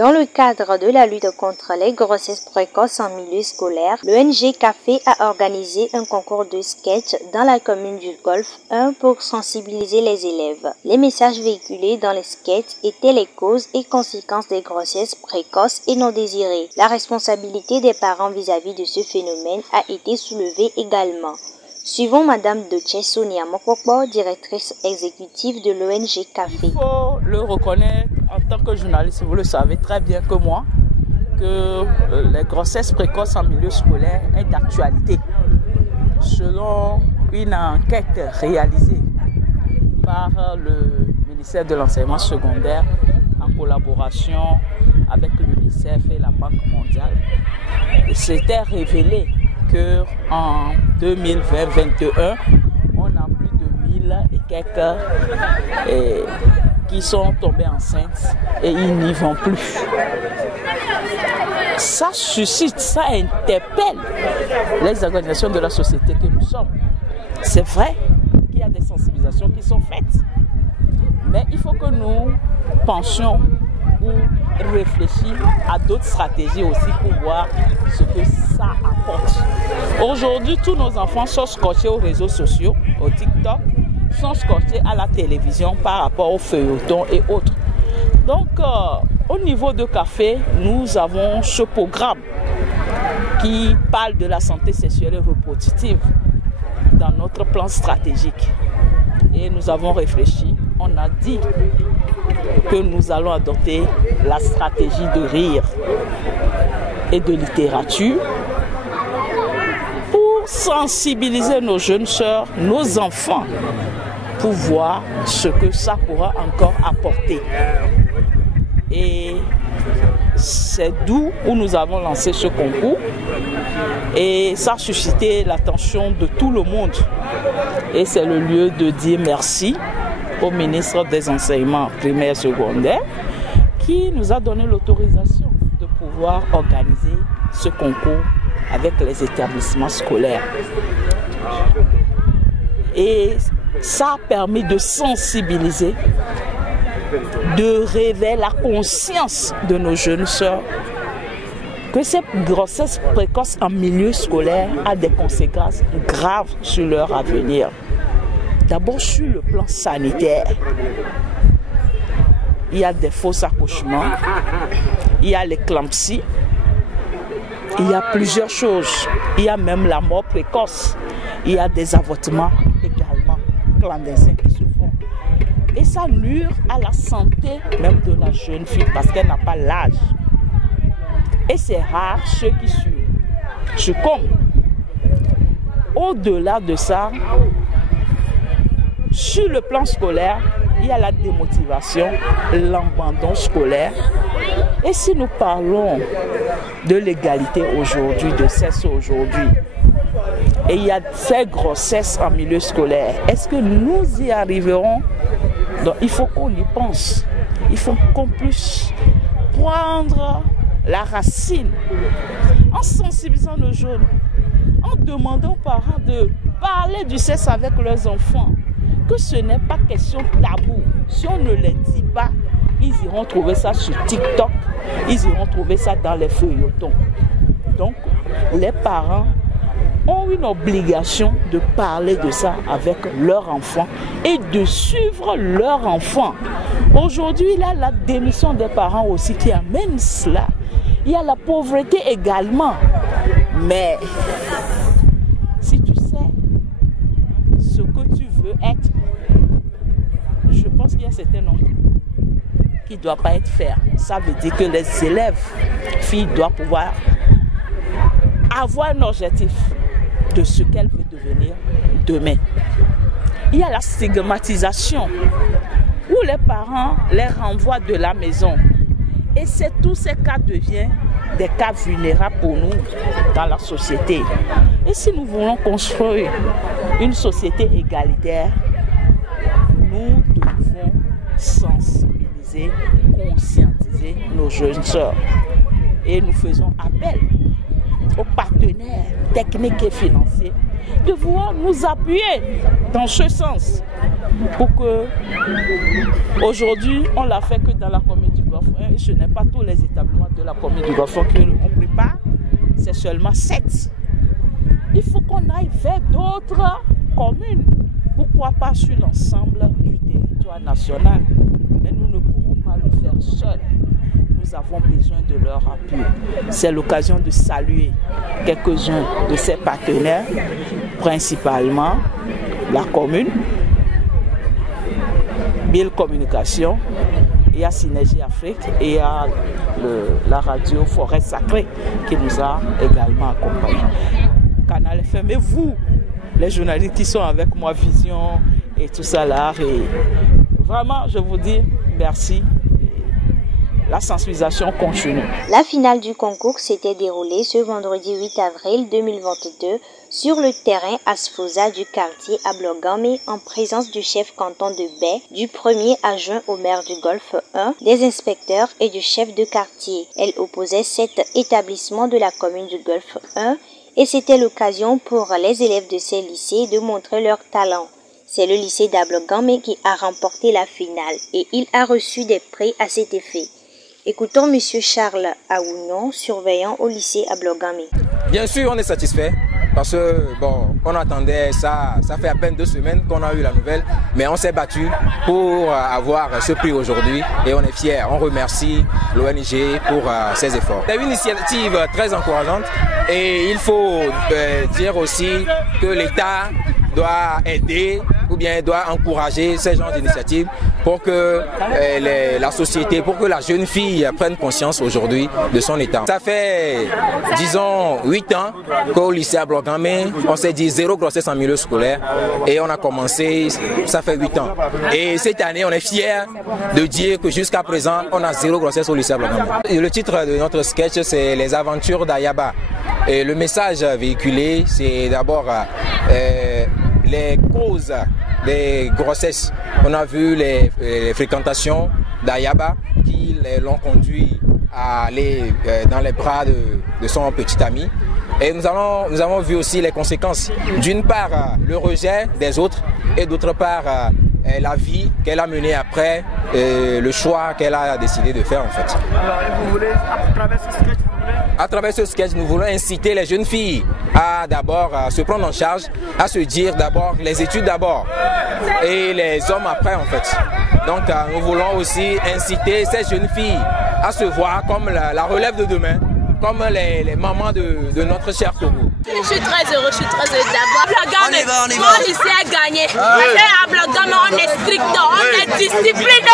Dans le cadre de la lutte contre les grossesses précoces en milieu scolaire, l'ONG Café a organisé un concours de sketch dans la commune du Golfe 1 pour sensibiliser les élèves. Les messages véhiculés dans les sketchs étaient les causes et conséquences des grossesses précoces et non désirées. La responsabilité des parents vis-à-vis de ce phénomène a été soulevée également. Suivons Madame Doche Sonia Mokokbo, directrice exécutive de l'ONG Café. Il faut le reconnaître en tant que journaliste, vous le savez très bien que moi, que les grossesses précoces en milieu scolaire est d'actualité. Selon une enquête réalisée par le ministère de l'enseignement secondaire en collaboration avec l'UNICEF et la Banque mondiale, il s'était révélé qu'en 2020-2021, on a plus de 1000 et quelques qui sont tombés enceintes et ils n'y vont plus. Ça suscite, ça interpelle les organisations de la société que nous sommes. C'est vrai qu'il y a des sensibilisations qui sont faites, mais il faut que nous pensions ou réfléchir à d'autres stratégies aussi pour voir ce que ça apporte. Aujourd'hui, tous nos enfants sont scotchés aux réseaux sociaux, au TikTok, sont scotchés à la télévision par rapport aux feuilletons et autres. Donc, au niveau de Café, nous avons ce programme qui parle de la santé sexuelle et reproductive dans notre plan stratégique. Et nous avons réfléchi, on a dit que nous allons adopter la stratégie de rire et de littérature pour sensibiliser nos jeunes sœurs, nos enfants, pour voir ce que ça pourra encore apporter. Et c'est d'où nous avons lancé ce concours et ça a suscité l'attention de tout le monde. Et c'est le lieu de dire merci au ministre des Enseignements primaires et secondaires qui nous a donné l'autorisation de pouvoir organiser ce concours avec les établissements scolaires. Et ça a permis de sensibiliser, de réveiller la conscience de nos jeunes sœurs que cette grossesse précoce en milieu scolaire a des conséquences graves sur leur avenir. D'abord sur le plan sanitaire, il y a des faux accouchements, il y a l'éclampsie, il y a plusieurs choses, il y a même la mort précoce, il y a des avortements également clandestins qui se font. Et ça nuire à la santé même de la jeune fille parce qu'elle n'a pas l'âge. Et c'est rare ceux qui succombent. Au-delà de ça, sur le plan scolaire, il y a la démotivation, l'abandon scolaire. Et si nous parlons de l'égalité aujourd'hui, de sexe aujourd'hui, et il y a ces grossesses en milieu scolaire, est-ce que nous y arriverons? Donc il faut qu'on y pense. Il faut qu'on puisse prendre la racine en sensibilisant nos jeunes, en demandant aux parents de parler du sexe avec leurs enfants, que ce n'est pas question tabou. Si on ne les dit pas, ils iront trouver ça sur TikTok, ils iront trouver ça dans les feuilletons. Donc, les parents ont une obligation de parler de ça avec leurs enfants et de suivre leurs enfants. Aujourd'hui, il y a la démission des parents aussi qui amène cela. Il y a la pauvreté également. Mais si tu sais ce que tu veux être, je pense qu'il y a certains nombres qui ne doivent pas être faits. Ça veut dire que les élèves, filles, doivent pouvoir avoir un objectif de ce qu'elle veut devenir demain. Il y a la stigmatisation où les parents les renvoient de la maison. Et tous ces cas deviennent des cas vulnérables pour nous dans la société. Et si nous voulons construire une société égalitaire, nous devons sensibiliser, conscientiser nos jeunes sœurs. Et nous faisons appel aux partenaires techniques et financiers de vouloir nous appuyer dans ce sens pour que aujourd'hui on l'a fait que dans la commune du Golfe ce n'est pas tous les établissements de la commune du Golfe qu'on prépare, c'est seulement 7. Il faut qu'on aille vers d'autres communes. Pourquoi pas sur l'ensemble du territoire national? Mais nous ne pourrons pas le faire seuls. Nous avons besoin de leur appui. C'est l'occasion de saluer quelques-uns de ces partenaires, principalement la commune, Bill Communication, il y a Synergie Afrique et il y a la radio Forêt Sacrée qui nous a également accompagnés. Canal FM et vous, les journalistes qui sont avec moi, Vision et tout ça là. Et vraiment, je vous dis merci. La sensibilisation continue. La finale du concours s'était déroulée ce vendredi 8 avril 2022 sur le terrain Asfosa du quartier Ablogame en présence du chef canton de Baie, du premier adjoint au maire du Golfe 1, des inspecteurs et du chef de quartier. Elle opposait 7 établissements de la commune du Golfe 1 et c'était l'occasion pour les élèves de ces lycées de montrer leur talent. C'est le lycée d'Ablogame qui a remporté la finale et il a reçu des prix à cet effet. Écoutons M. Charles Aounion, surveillant au lycée Ablogame. Bien sûr, on est satisfait parce que on attendait ça. Ça fait à peine 2 semaines qu'on a eu la nouvelle, mais on s'est battu pour avoir ce prix aujourd'hui et on est fiers. On remercie l'ONG pour ses efforts. C'est une initiative très encourageante et il faut dire aussi que l'État doit aider ou bien doit encourager ces genres d'initiatives pour que la société, pour que la jeune fille prenne conscience aujourd'hui de son état. Ça fait, disons, 8 ans qu'au lycée Ablogame, on s'est dit 0 grossesse en milieu scolaire et on a commencé, ça fait 8 ans. Et cette année, on est fiers de dire que jusqu'à présent, on a 0 grossesse au lycée Ablogame. Le titre de notre sketch, c'est Les aventures d'Ayaba. Et le message véhiculé, c'est d'abord les causes des grossesses. On a vu les fréquentations d'Ayaba qui l'ont conduit à aller dans les bras de son petit ami. Et nous avons vu aussi les conséquences. D'une part, le rejet des autres et d'autre part, la vie qu'elle a menée après, le choix qu'elle a décidé de faire en fait. Alors, vous voulez, à travers ce sketch, nous voulons inciter les jeunes filles à d'abord se prendre en charge, à se dire d'abord les études d'abord et les hommes après en fait. Donc nous voulons aussi inciter ces jeunes filles à se voir comme la relève de demain, comme les mamans de notre cher Togo. Je suis très heureux d'abord. Mon lycée a gagné. À Ablogame, on est strict, on est discipliné.